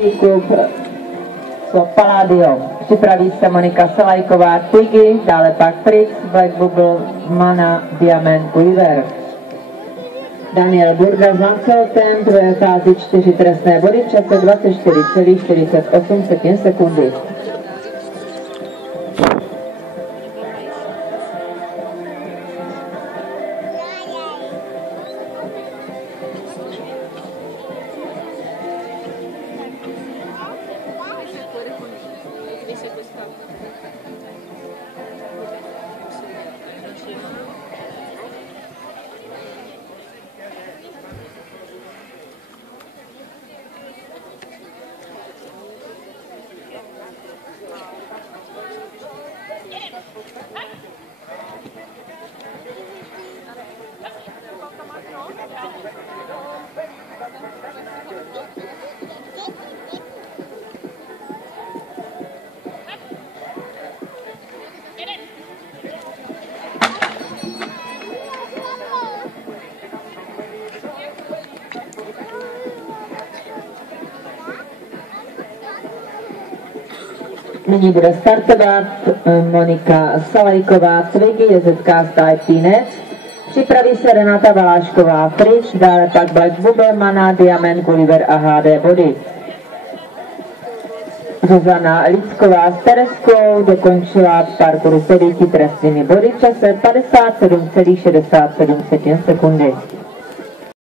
Klub Palladio. Připraví se Monika Salajková, Twiggy, dále pak Prix, Black Bubble, Mana, Diamant, Gulliver. Daniel Burda s Lanceltem, druhé fázi 4 trestné body v čase 24,48 sekundy. Nyní bude startovat Monika Salajková, Twiggy, JZK Style Peanuts. Připraví se Renata Valášková, Frič, dále pak Black Bubble, Mana, Diamant, Gulliver a HD Body. Zuzana Lícková s Tereskou dokončila parkour s 9 trestnými body v čase 57,67 sekundy.